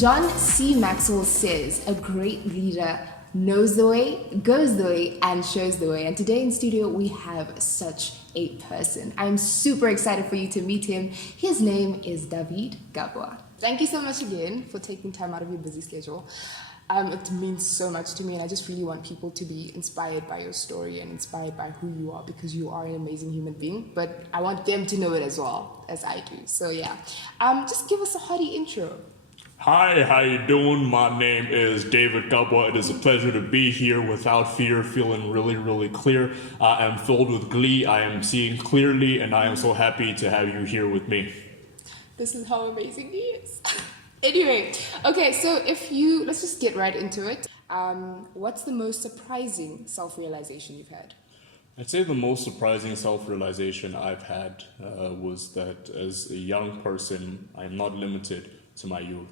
John C. Maxwell says, a great leader knows the way, goes the way, and shows the way. And today in studio, we have such a person. I'm super excited for you to meet him. His name is David Kabwa. Thank you so much again for taking time out of your busy schedule. It means so much to me, and I just really want people to be inspired by your story and inspired by who you are, because you are an amazing human being, but I want them to know it as well as I do. So yeah, just give us a hearty intro. Hi, how you doing? My name is David Kabwa. It is a pleasure to be here without fear, feeling really, really clear. I am filled with glee. I am seeing clearly, and I am so happy to have you here with me. This is how amazing he is. Anyway, okay, so let's just get right into it. What's the most surprising self-realization you've had? I'd say the most surprising self-realization I've had was that as a young person, I am not limited to my youth.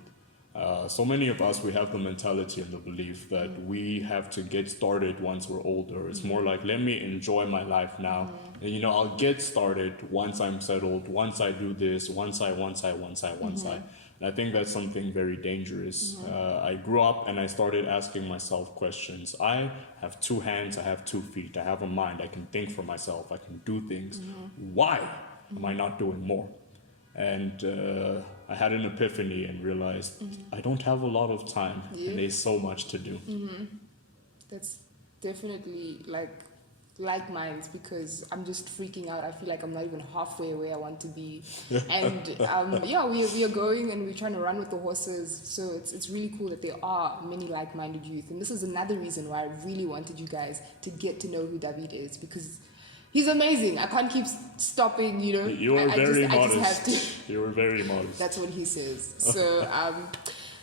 So many of us, we have the mentality and the belief that we have to get started once we're older. It's more like, let me enjoy my life now. And, I'll get started once I'm settled, once I do this, once I. And I think that's something very dangerous. I grew up and I started asking myself questions. I have 2 hands, I have 2 feet, I have a mind, I can think for myself, I can do things. Why am I not doing more? And I had an epiphany and realized I don't have a lot of time and there's so much to do. That's definitely like minds, because I'm just freaking out. I feel like I'm not even halfway where I want to be. And we are going and we're trying to run with the horses. So it's really cool that there are many like-minded youth. And this is another reason why I really wanted you guys to get to know who David is, because he's amazing. I can't keep stopping, You were very modest. I just have to. You were very modest. That's what he says.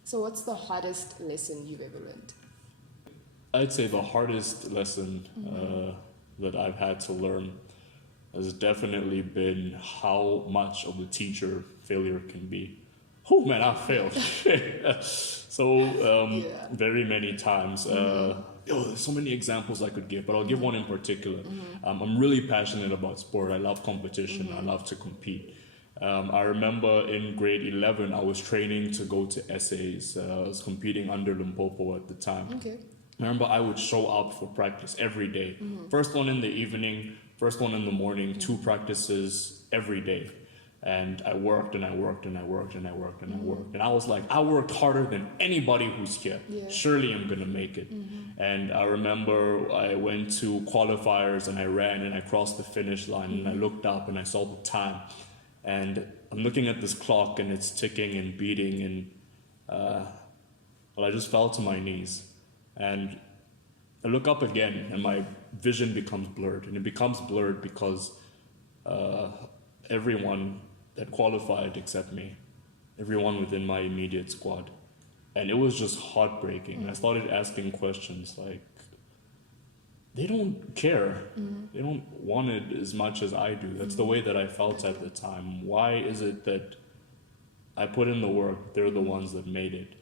So what's the hardest lesson you've ever learned? I'd say the hardest lesson that I've had to learn has definitely been how much of a teacher failure can be. Oh man, I failed. Very many times. There's so many examples I could give, but I'll give one in particular. I'm really passionate about sport. I love competition. I love to compete. I remember in grade 11, I was training to go to essays. I was competing under Limpopo at the time. Okay. I remember I would show up for practice every day. First one in the evening, first one in the morning, 2 practices every day. And I worked and I worked and I worked and I worked and I worked. And I was like, I worked harder than anybody who's here. Yeah. Surely I'm going to make it. And I remember I went to qualifiers and I ran and I crossed the finish line and I looked up and I saw the time. And I'm looking at this clock and it's ticking and beating. And I just fell to my knees. And I look up again and my vision becomes blurred. And it becomes blurred because everyone that qualified except me, everyone within my immediate squad. And it was just heartbreaking. And I started asking questions like, they don't care. They don't want it as much as I do. That's the way that I felt at the time. Why is it that I put in the work, they're the ones that made it?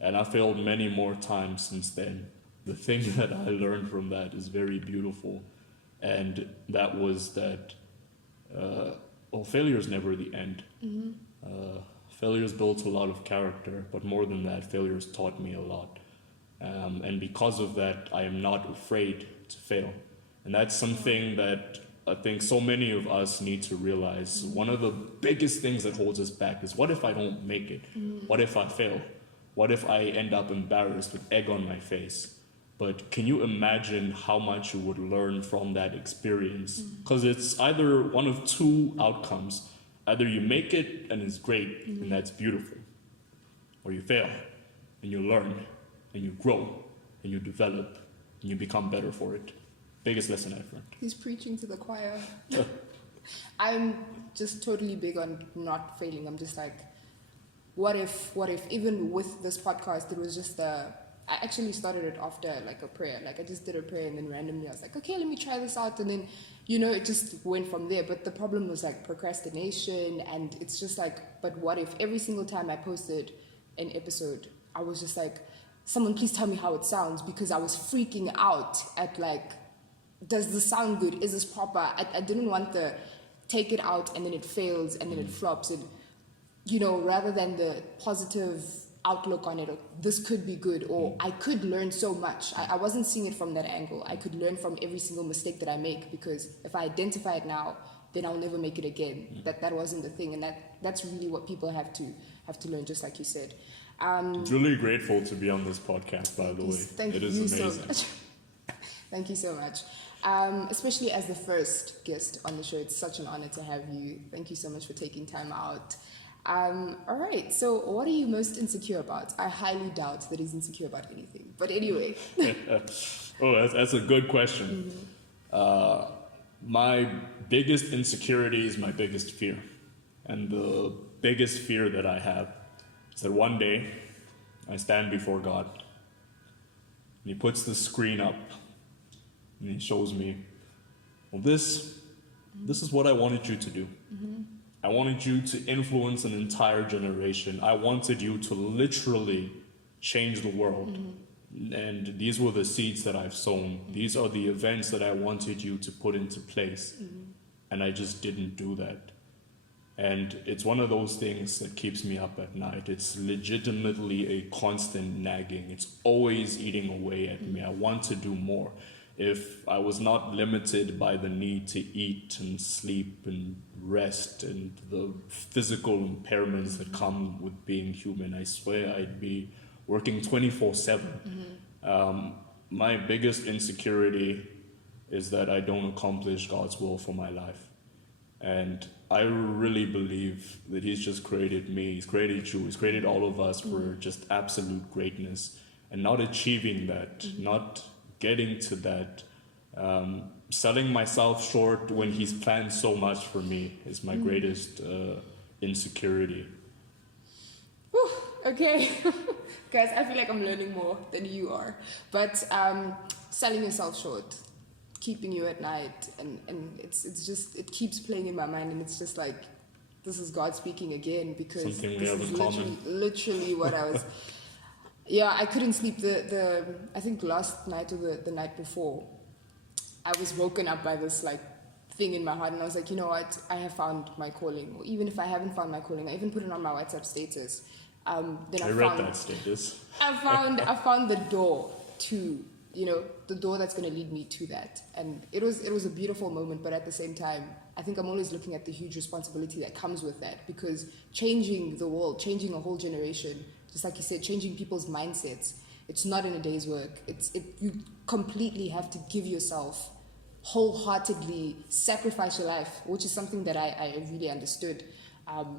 And I failed many more times since then. The thing that I learned from that is very beautiful. And that was that, failure is never the end. Failures built a lot of character, but more than that, failures taught me a lot. And because of that, I am not afraid to fail. And that's something that I think so many of us need to realize. One of the biggest things that holds us back is, what if I don't make it? What if I fail? What if I end up embarrassed with egg on my face? But can you imagine how much you would learn from that experience? Because it's either one of 2 outcomes. Either you make it and it's great and that's beautiful, or you fail and you learn and you grow and you develop and you become better for it. Biggest lesson I've learned. He's preaching to the choir. I'm just totally big on not failing. I'm just like, what if even with this podcast, it was just I actually started it after a prayer. I just did a prayer and then randomly I was like, okay, let me try this out. And then, it just went from there. But the problem was procrastination, and it's just but what if every single time I posted an episode, I was just like, someone please tell me how it sounds, because I was freaking out at does this sound good? Is this proper? I didn't want the take it out and then it fails and then it flops. And, rather than the positive outlook on it, or this could be good, or I could learn so much. I wasn't seeing it from that angle. I could learn from every single mistake that I make, because if I identify it now, then I'll never make it again. That wasn't the thing, and that's really what people have to learn, just like you said. I'm really grateful to be on this podcast, by the way. Thank it you is amazing. so much. Thank you so much. Especially as the first guest on the show, it's such an honor to have you. Thank you so much for taking time out. All right, so what are you most insecure about? I highly doubt that he's insecure about anything. But anyway. That's a good question. My biggest insecurity is my biggest fear. And the biggest fear that I have is that one day I stand before God and He puts the screen up and He shows me, well, this is what I wanted you to do. I wanted you to influence an entire generation. I wanted you to literally change the world. And these were the seeds that I've sown. These are the events that I wanted you to put into place. And I just didn't do that. And it's one of those things that keeps me up at night. It's legitimately a constant nagging. It's always eating away at me. I want to do more. If I was not limited by the need to eat and sleep and rest and the physical impairments that come with being human, I swear I'd be working 24/7. My biggest insecurity is that I don't accomplish God's will for my life. And I really believe that He's just created me, He's created you, He's created all of us for just absolute greatness. And not achieving that, not getting to that, selling myself short when He's planned so much for me is my greatest insecurity. Whew, okay. Guys, I feel like I'm learning more than you are. But selling yourself short, keeping you at night, and it's just, it keeps playing in my mind, and it's just like, this is God speaking again, because something we this have is in common. literally what I was... Yeah, I couldn't sleep I think last night or the night before, I was woken up by this like thing in my heart, and I was like, you know what, I have found my calling. Or even if I haven't found my calling, I even put it on my WhatsApp status. Then I read that status. I found the door to, the door that's going to lead me to that. And it was a beautiful moment, but at the same time, I think I'm always looking at the huge responsibility that comes with that, because changing the world, changing a whole generation, just like you said, changing people's mindsets, it's not in a day's work. You completely have to give yourself, wholeheartedly sacrifice your life, which is something that I really understood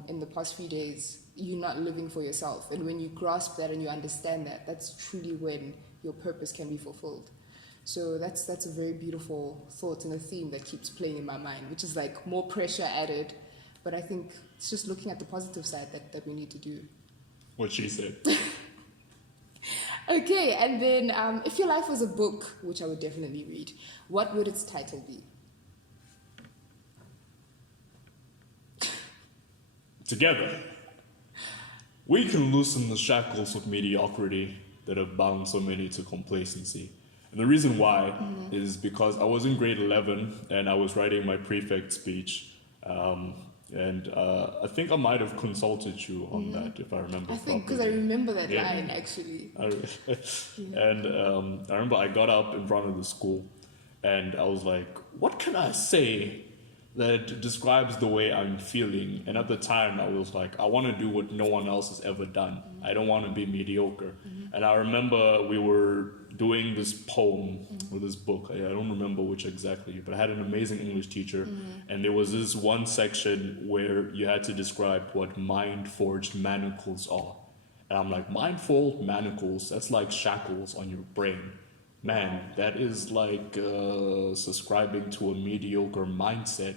in the past few days. You're not living for yourself. And when you grasp that and you understand that, that's truly when your purpose can be fulfilled. So that's a very beautiful thought and a theme that keeps playing in my mind, which is like more pressure added. But I think it's just looking at the positive side that we need to do. What she said. Okay, and then if your life was a book, which I would definitely read, what would its title be? Together, we can loosen the shackles of mediocrity that have bound so many to complacency. And the reason why is because I was in grade 11 and I was writing my prefect speech. And I think I might have consulted you on that, if I remember I think because properly. I remember that line, actually. And I remember I got up in front of the school and I was like, what can I say that describes the way I'm feeling? And at the time I was like, I want to do what no one else has ever done. I don't want to be mediocre. And I remember we were doing this poem or this book. I don't remember which exactly, but I had an amazing English teacher. And there was this one section where you had to describe what mind-forged manacles are. And I'm like, mind-forged manacles, that's like shackles on your brain. Man, that is like subscribing to a mediocre mindset.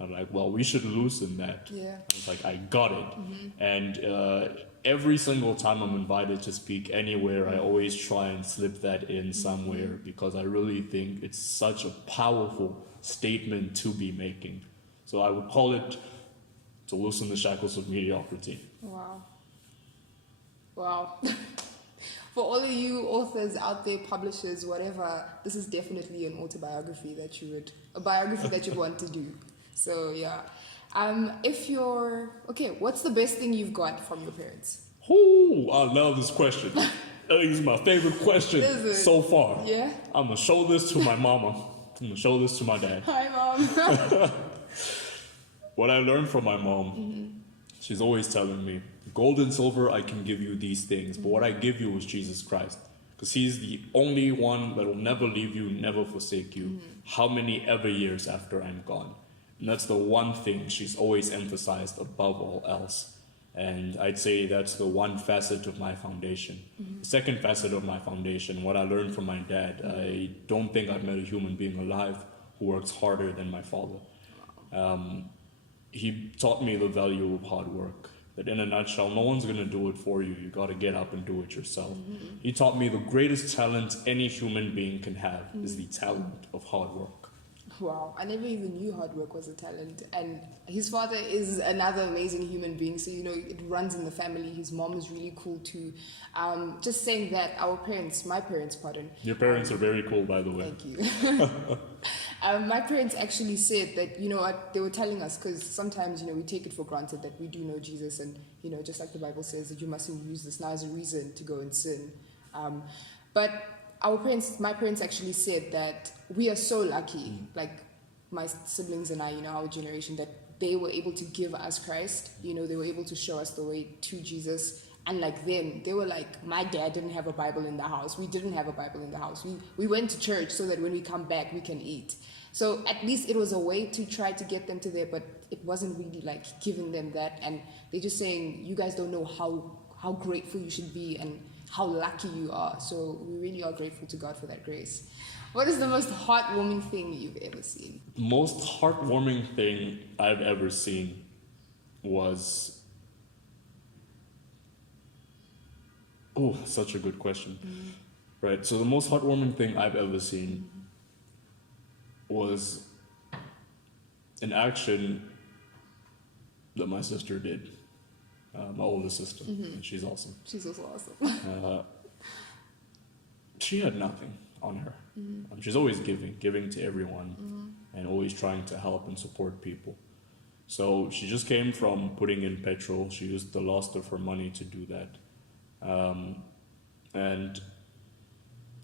I'm like, well, we should loosen that. Yeah. I was like, I got it. And every single time I'm invited to speak anywhere, I always try and slip that in somewhere, because I really think it's such a powerful statement to be making. So I would call it to loosen the shackles of mediocrity. Wow. For all of you authors out there, publishers, whatever, this is definitely an autobiography that you'd want to do. So yeah. What's the best thing you've got from your parents? Ooh, I love this question. It's my favorite question Is it? so far. Yeah? I'm going to show this to my mama. I'm going to show this to my dad. Hi, Mom. What I learned from my mom, she's always telling me, gold and silver, I can give you these things, but what I give you is Jesus Christ. Because he's the only one that will never leave you, never forsake you, how many ever years after I'm gone. And that's the one thing she's always emphasized above all else. And I'd say that's the one facet of my foundation. The second facet of my foundation, what I learned from my dad, I don't think I've met a human being alive who works harder than my father. He taught me the value of hard work. That in a nutshell, no one's going to do it for you. You got to get up and do it yourself. He taught me the greatest talent any human being can have is the talent of hard work. Wow, I never even knew hard work was a talent. And his father is another amazing human being, so it runs in the family. His mom is really cool too. Just saying that my parents, pardon. Your parents are very cool, by the way. Thank you. My parents actually said that, what, they were telling us, because sometimes, we take it for granted that we do know Jesus, and, just like the Bible says, that you mustn't use this now as a reason to go and sin. But my parents actually said that we are so lucky, like my siblings and I, our generation, that they were able to give us Christ. They were able to show us the way to Jesus. Unlike them, they were like, my dad didn't have a Bible in the house. We didn't have a Bible in the house. We went to church so that when we come back, we can eat. So at least it was a way to try to get them to there, but it wasn't really like giving them that. And they're just saying, you guys don't know how grateful you should be and how lucky you are. So we really are grateful to God for that grace. What is the most heartwarming thing you've ever seen? The most heartwarming thing I've ever seen was... Oh, such a good question. Right, so the most heartwarming thing I've ever seen was an action that my sister did. My older sister. And she's awesome. She's also awesome. She had nothing on her. She's always giving to everyone, and always trying to help and support people. So she just came from putting in petrol. She used the last of her money to do that. And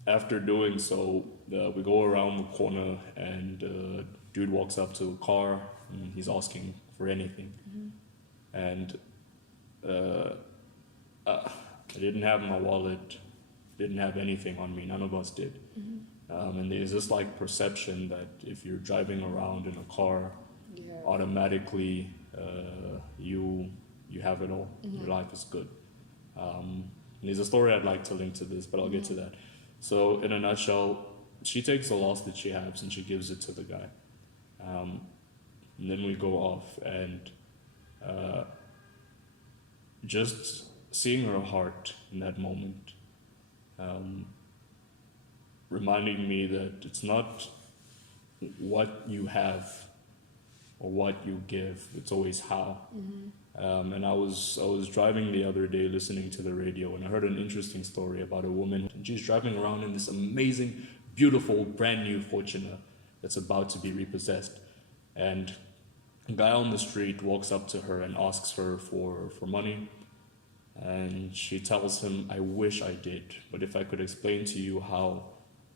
after doing so, we go around the corner, and dude walks up to a car, and he's asking for anything. And I didn't have my wallet, didn't have anything on me. None of us did. And there's this like perception that if you're driving around in a car, automatically you have it all. Your life is good. And there's a story I'd like to link to this, but I'll get to that. So in a nutshell, she takes the loss that she has and she gives it to the guy. And then we go off, and just seeing her heart in that moment, reminding me that it's not what you have or what you give, it's always how. And I was driving the other day listening to the radio, and I heard an interesting story about a woman, and she's driving around in this amazing, beautiful, brand new Fortuner that's about to be repossessed. And a guy on the street walks up to her and asks her for money. And she tells him, I wish I did, but if I could explain to you how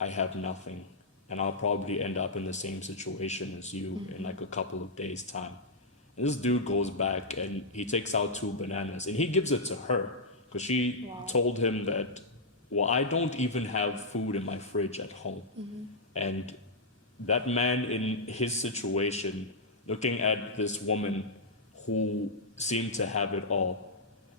I have nothing, and I'll probably end up in the same situation as you in like a couple of days' time. And this dude goes back and he takes out 2 bananas and he gives it to her, because she told him that, well, I don't even have food in my fridge at home. And that man in his situation, looking at this woman who seemed to have it all,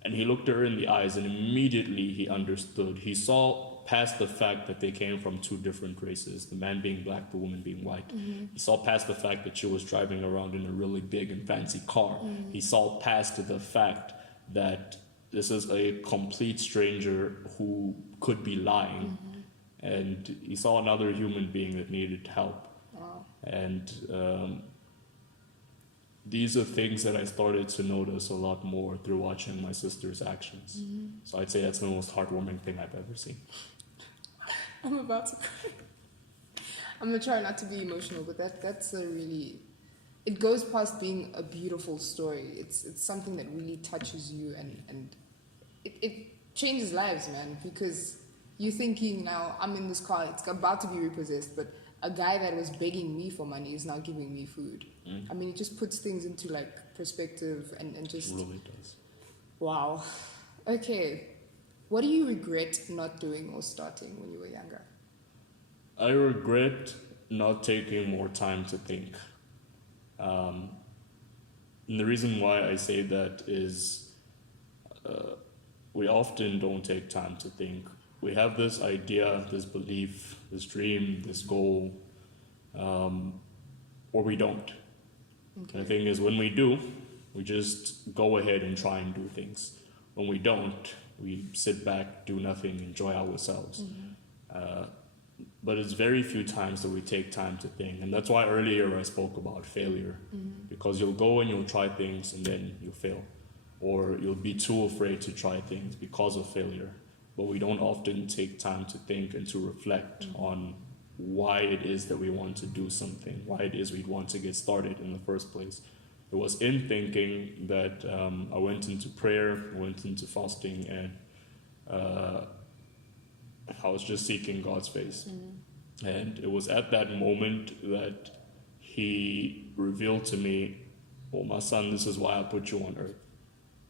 and he looked her in the eyes, and immediately he understood. He saw past the fact that they came from 2 different races, the man being black, the woman being white. He saw past the fact that she was driving around in a really big and fancy car. He saw past the fact that this is a complete stranger who could be lying. And he saw another human being that needed help. And these are things that I started to notice a lot more through watching my sister's actions. So I'd say that's the most heartwarming thing I've ever seen. I'm about to cry. I'm going to try not to be emotional, but that's a really... It goes past being a beautiful story. It's something that really touches you, and it changes lives, man, because you're thinking now, I'm in this car, it's about to be repossessed, but a guy that was begging me for money is now giving me food. I mean, it just puts things into like perspective and just... It really does. Wow. Okay. What do you regret not doing or starting when you were younger? I regret not taking more time to think. And the reason why I say that is we often don't take time to think. We have this idea, this belief, this dream, this goal, or we don't. Okay. The thing is, when we do, we just go ahead and try and do things. When we don't, we sit back, do nothing, enjoy ourselves. But it's very few times that we take time to think. And that's why earlier I spoke about failure. Because you'll go and you'll try things and then you'll fail. Or you'll be too afraid to try things because of failure. But we don't often take time to think and to reflect on why it is that we want to do something, why it is we want to get started in the first place. It was in thinking that I went into prayer, went into fasting, and I was just seeking God's face. And it was at that moment that He revealed to me, "Oh, my son, this is why I put you on earth."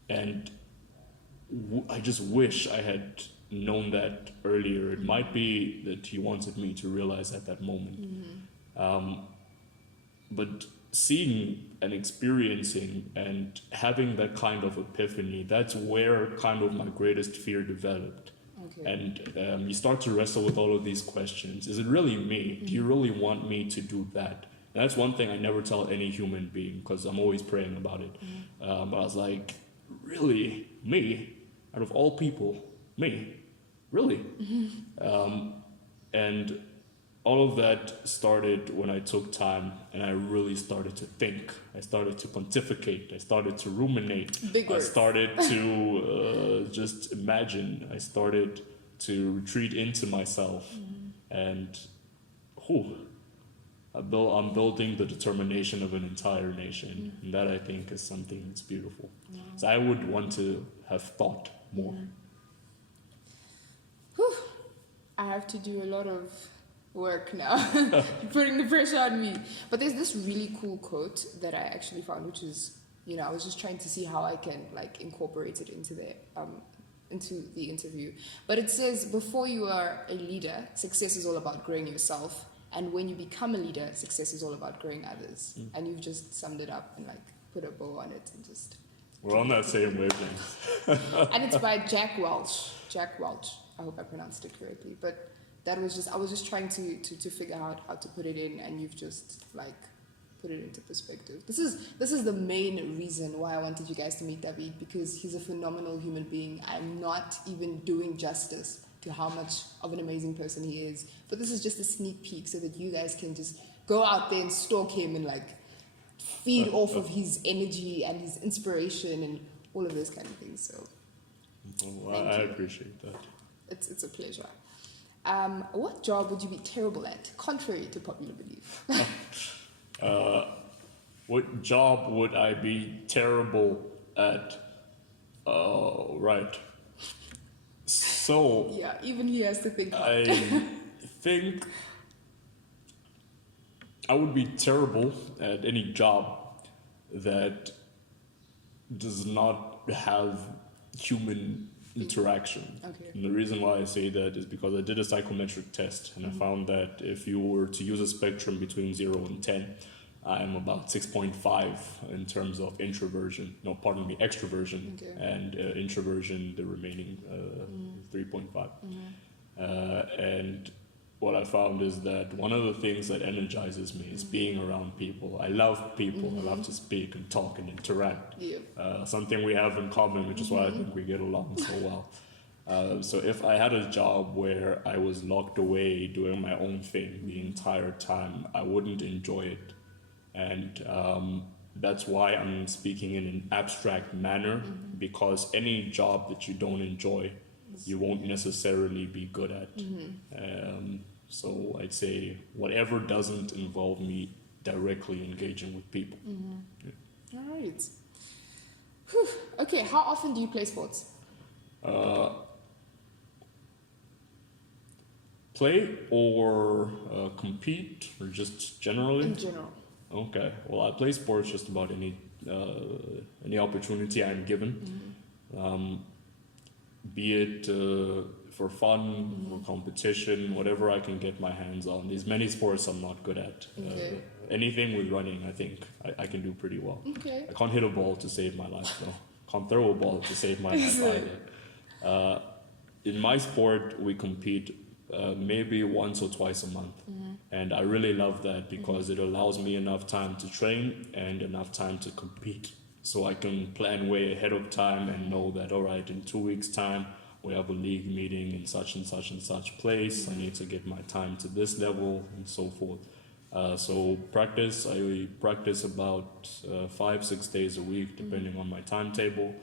And I just wish I had known that earlier. It might be that He wanted me to realize at that moment. But seeing and experiencing and having that kind of epiphany, that's where kind of my greatest fear developed. Okay. And you start to wrestle with all of these questions. Is it really me? Do you really want me to do that? And that's one thing I never tell any human being, because I'm always praying about it. But I was like, really? Me? Out of all people? Me? Really? And all of that started when I took time and I really started to think. I started to pontificate. I started to ruminate. Big words. I started to just imagine. I started to retreat into myself. And I'm building the determination of an entire nation. And that, I think, is something that's beautiful. So I would want to have thought more. Whew. I have to do a lot of work now. You're putting the pressure on me. But there's this really cool quote that I actually found, which is, I was just trying to see how I can like incorporate it into the interview. But it says, before you are a leader, success is all about growing yourself. And when you become a leader, success is all about growing others. And you've just summed it up and like put a bow on it and just... We're on that same wavelength. And it's by Jack Welch. Jack Welch. I hope I pronounced it correctly. But I was just trying to figure out how to put it in, and you've just like put it into perspective. This is the main reason why I wanted you guys to meet David, because he's a phenomenal human being. I'm not even doing justice to how much of an amazing person he is. But this is just a sneak peek so that you guys can just go out there and stalk him and like feed off of his energy and his inspiration and all of those kind of things. So Well, I appreciate that. it's a pleasure. What job would you be terrible at, contrary to popular belief? What job would I be terrible at? Right. So Yeah, even he has to think. I think I would be terrible at any job that does not have human interaction. Okay. And the reason why I say that is because I did a psychometric test, and I found that if you were to use a spectrum between 0 and 10, I'm about 6.5 in terms of extroversion, Okay. and introversion, the remaining 3.5. And what I found is that one of the things that energizes me is being around people. I love people. I love to speak and talk and interact. Yeah. Something we have in common, which is why I think we get along so well. So if I had a job where I was locked away doing my own thing the entire time, I wouldn't enjoy it. And that's why I'm speaking in an abstract manner, because any job that you don't enjoy, you won't necessarily be good at. So I'd say whatever doesn't involve me directly engaging with people. All right. Whew. Okay, how often do you play sports? Play or compete, or just generally? In general. Okay. Well, I play sports just about any opportunity I'm given, be it for fun or competition, whatever I can get my hands on. There's many sports I'm not good at. Okay. Anything with running, I think I can do pretty well. Okay. I can't hit a ball to save my life, though. Can't throw a ball to save my life either. In my sport, we compete maybe once or twice a month. And I really love that because it allows me enough time to train and enough time to compete. So I can plan way ahead of time and know that, all right, in 2 weeks' time, we have a league meeting in such and such and such place. I need to get my time to this level and so forth. So I practice about 5-6 days a week, depending on my timetable.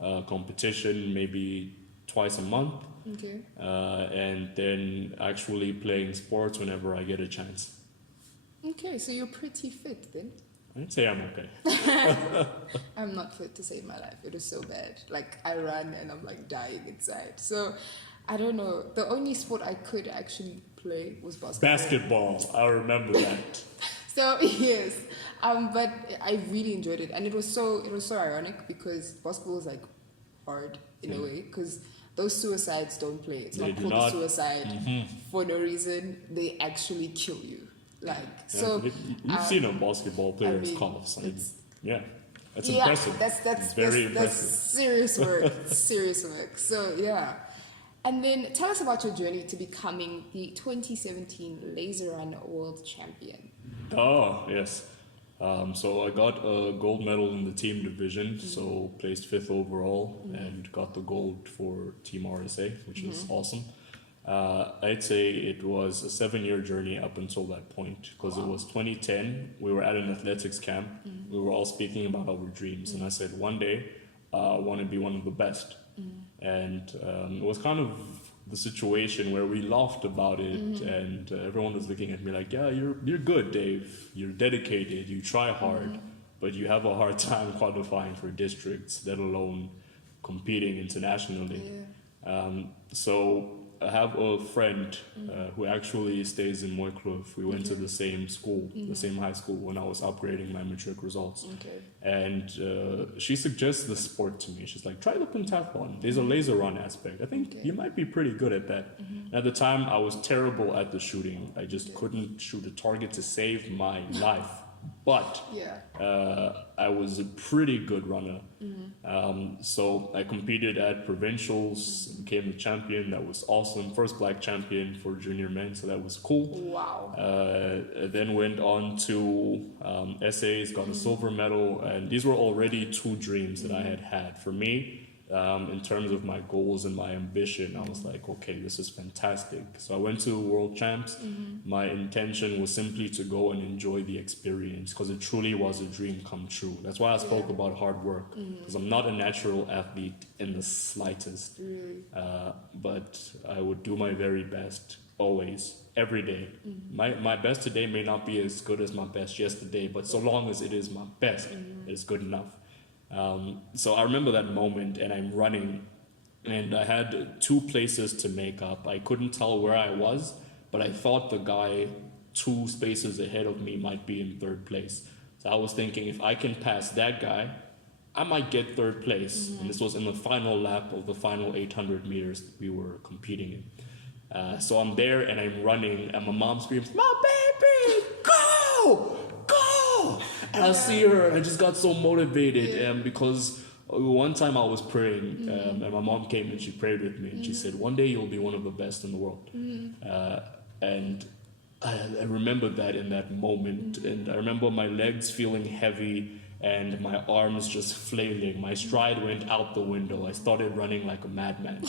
Competition, maybe twice a month. Okay. And then actually playing sports whenever I get a chance. Okay, so you're pretty fit then. I'd say I'm okay. I'm not fit to save my life. It was so bad. Like, I run and I'm like dying inside. So, I don't know. The only sport I could actually play was basketball. Basketball, I remember that. So, yes. But I really enjoyed it. And it was so ironic because basketball is like hard in a way. Because those suicides don't play. It's They not do called not. a suicide for no reason. They actually kill you. Like, Yeah, so... you've seen a basketball player's mean, calves. it's- Yeah, that's yeah, impressive. That's It's very that's impressive. serious work. Serious work. So yeah. And then tell us about your journey to becoming the 2017 Laser Run World Champion. Oh, yes. So I got a gold medal in the team division, so placed 5th overall and got the gold for Team RSA, which is awesome. I'd say it was a 7-year journey up until that point because it was 2010. We were at an athletics camp. We were all speaking about our dreams, and I said, one day I want to be one of the best. And it was kind of the situation where we laughed about it, and everyone was looking at me like, yeah, you're good, Dave. You're dedicated. You try hard, but you have a hard time qualifying for districts, let alone competing internationally. So I have a friend who actually stays in Mooikloof. We went to the same school, the same high school when I was upgrading my matric results. Okay. And she suggests the sport to me. She's like, try the pentathlon. There's a laser run aspect. I think you might be pretty good at that. At the time, I was terrible at the shooting. I just couldn't shoot a target to save my life. But I was a pretty good runner. So I competed at provincials, became the champion. That was awesome. First black champion for junior men, so that was cool. Wow. Then went on to essays, got a silver medal, and these were already 2 dreams that I had. For me, in terms of my goals and my ambition, I was like, okay, this is fantastic. So I went to World Champs. My intention was simply to go and enjoy the experience because it truly was a dream come true. That's why I spoke about hard work, because I'm not a natural athlete in the slightest. Really? But I would do my very best always, every day. My best today may not be as good as my best yesterday, but so long as it is my best, it is good enough. So I remember that moment, and I'm running, and I had 2 places to make up. I couldn't tell where I was, but I thought the guy 2 spaces ahead of me might be in 3rd place. So I was thinking, if I can pass that guy, I might get 3rd place. And this was in the final lap of the final 800 meters that we were competing in. So I'm there and I'm running, and my mom screams, "My baby, go! Go!" And I see her, and I just got so motivated because one time I was praying, and my mom came and she prayed with me, and she said, "One day you'll be one of the best in the world." And I remember that in that moment, and I remember my legs feeling heavy and my arms just flailing. My stride went out the window. I started running like a madman.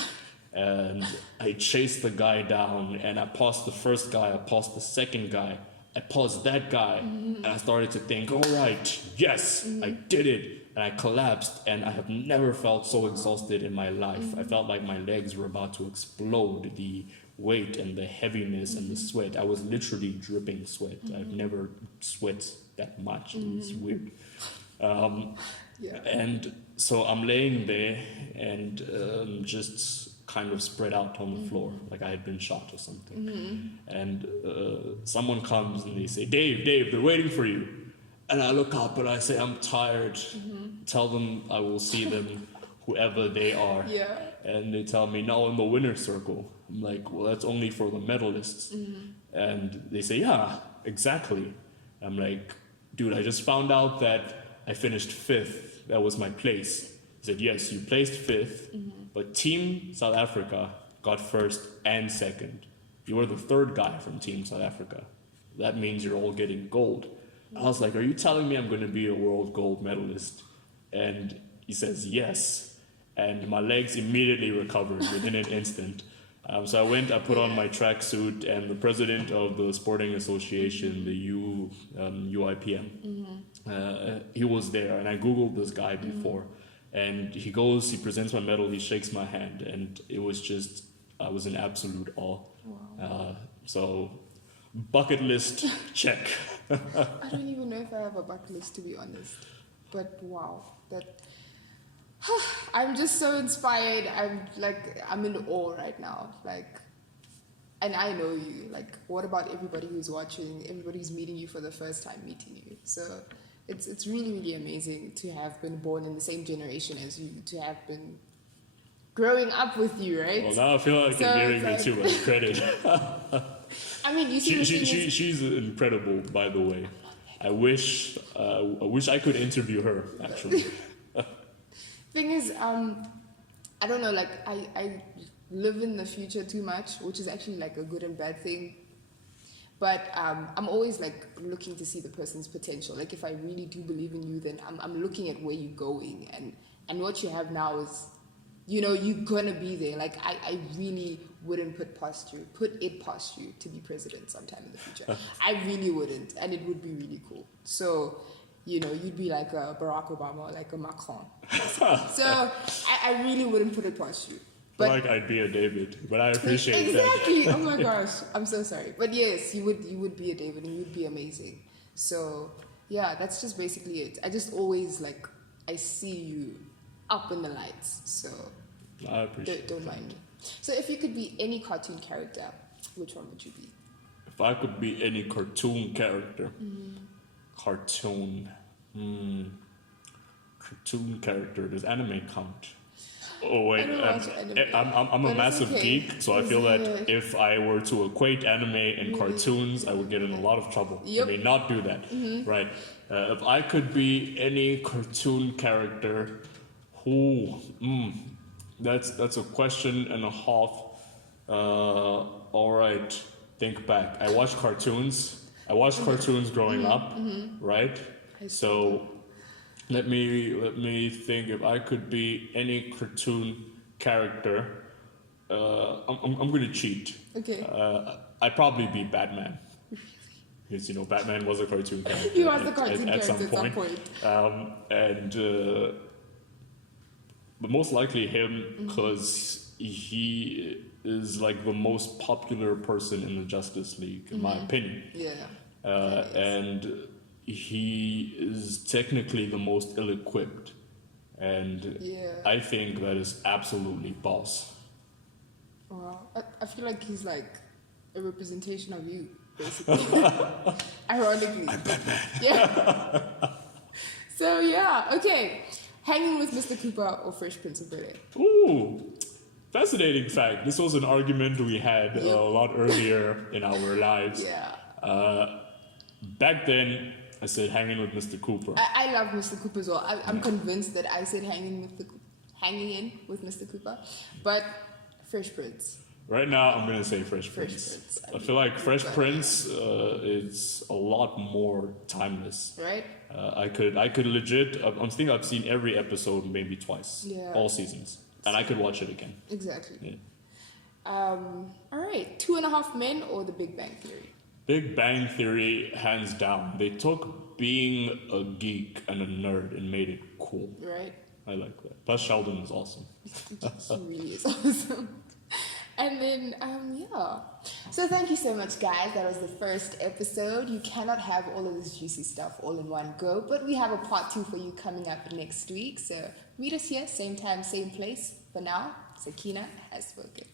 And I chased the guy down, and I passed the first guy, I passed the second guy, I paused that guy, and I started to think, all right, yes, I did it. And I collapsed, and I have never felt so exhausted in my life. I felt like my legs were about to explode, the weight and the heaviness and the sweat. I was literally dripping sweat. I've never sweat that much. It's weird. Yeah. And so I'm laying there and just kind of spread out on the floor, like I had been shot or something. And someone comes and they say, Dave, they're waiting for you. And I look up and I say, I'm tired. Tell them I will see them, whoever they are. Yeah. And they tell me, no, in the winner's circle. I'm like, well, that's only for the medalists. And they say, yeah, exactly. I'm like, dude, I just found out that I finished 5th. That was my place. He said, yes, you placed 5th, but Team South Africa got 1st and 2nd. You were the 3rd guy from Team South Africa. That means you're all getting gold. I was like, are you telling me I'm going to be a world gold medalist? And he says, yes. And my legs immediately recovered within an instant. So I went, I put on my tracksuit, and the president of the sporting association, the UIPM, he was there, and I Googled this guy before. And he goes, he presents my medal, he shakes my hand, and it was just, I was in absolute awe. Wow. So, bucket list, check. I don't even know if I have a bucket list, to be honest. But wow, that I'm just so inspired. I'm in awe right now. Like, and I know you. Like, what about everybody who's watching? Everybody who's meeting you for the first time, meeting you. So it's really, really amazing to have been born in the same generation as you, to have been growing up with you, right? Well, now I feel like you're giving me too much credit. I mean, you see, she's incredible, by the way. I wish I could interview her, actually. Thing is, I don't know, like, I live in the future too much, which is actually like a good and bad thing. But I'm always like looking to see the person's potential. Like, if I really do believe in you, then I'm looking at where you're going, and what you have now is, you know, you're gonna be there. Like, I really wouldn't put it past you to be president sometime in the future. I really wouldn't, and it would be really cool. So, you know, you'd be like a Barack Obama, like a Macron. So I really wouldn't put it past you. But like I'd be a David, but I appreciate exactly. that. Oh my gosh, I'm so sorry. But yes, you would be a David, and you'd be amazing. So yeah, that's just basically it. I just always like, I see you up in the lights. So I appreciate don't mind me. So if you could be any cartoon character, which one would you be? If I could be any cartoon character, cartoon character, does anime count? Oh wait, I'm a massive geek, so I feel that if I were to equate anime and cartoons, I would get in a lot of trouble. Yep. I mean, not do that, right? If I could be any cartoon character, that's a question and a half. All right, think back. I watched cartoons growing up, right? So let me think. If I could be any cartoon character, I'm gonna cheat. Okay. I'd probably be Batman. Because, you know, Batman was a cartoon character. He was the cartoon character at some point. But most likely him, because he is like the most popular person in the Justice League, in my opinion. Yeah. And he is technically the most ill-equipped. And I think that is absolutely boss. Wow. I feel like he's like a representation of you, basically. Ironically. I'm Batman. Yeah. So yeah, okay. Hanging with Mr. Cooper or Fresh Prince of Bel-Air? Ooh, fascinating fact. This was an argument we had a lot earlier in our lives. Yeah. Back then, I said hanging with Mr. Cooper. I love Mr. Cooper as well. I'm convinced that I said hanging in with Mr. Cooper, but Fresh Prince. Right now, I'm gonna say Fresh Prince. I feel like Fresh Prince is a lot more timeless. Right. I could legit. I'm thinking I've seen every episode maybe twice. Yeah. All seasons, and I could watch it again. Exactly. Yeah. All right. 2.5 Men or The Big Bang Theory? Big Bang Theory, hands down. They took being a geek and a nerd and made it cool. Right. I like that. Plus, Sheldon is awesome. He really is awesome. And then, yeah. So thank you so much, guys. That was the first episode. You cannot have all of this juicy stuff all in one go, but we have a part 2 for you coming up next week. So meet us here, same time, same place. For now, Sakina has spoken.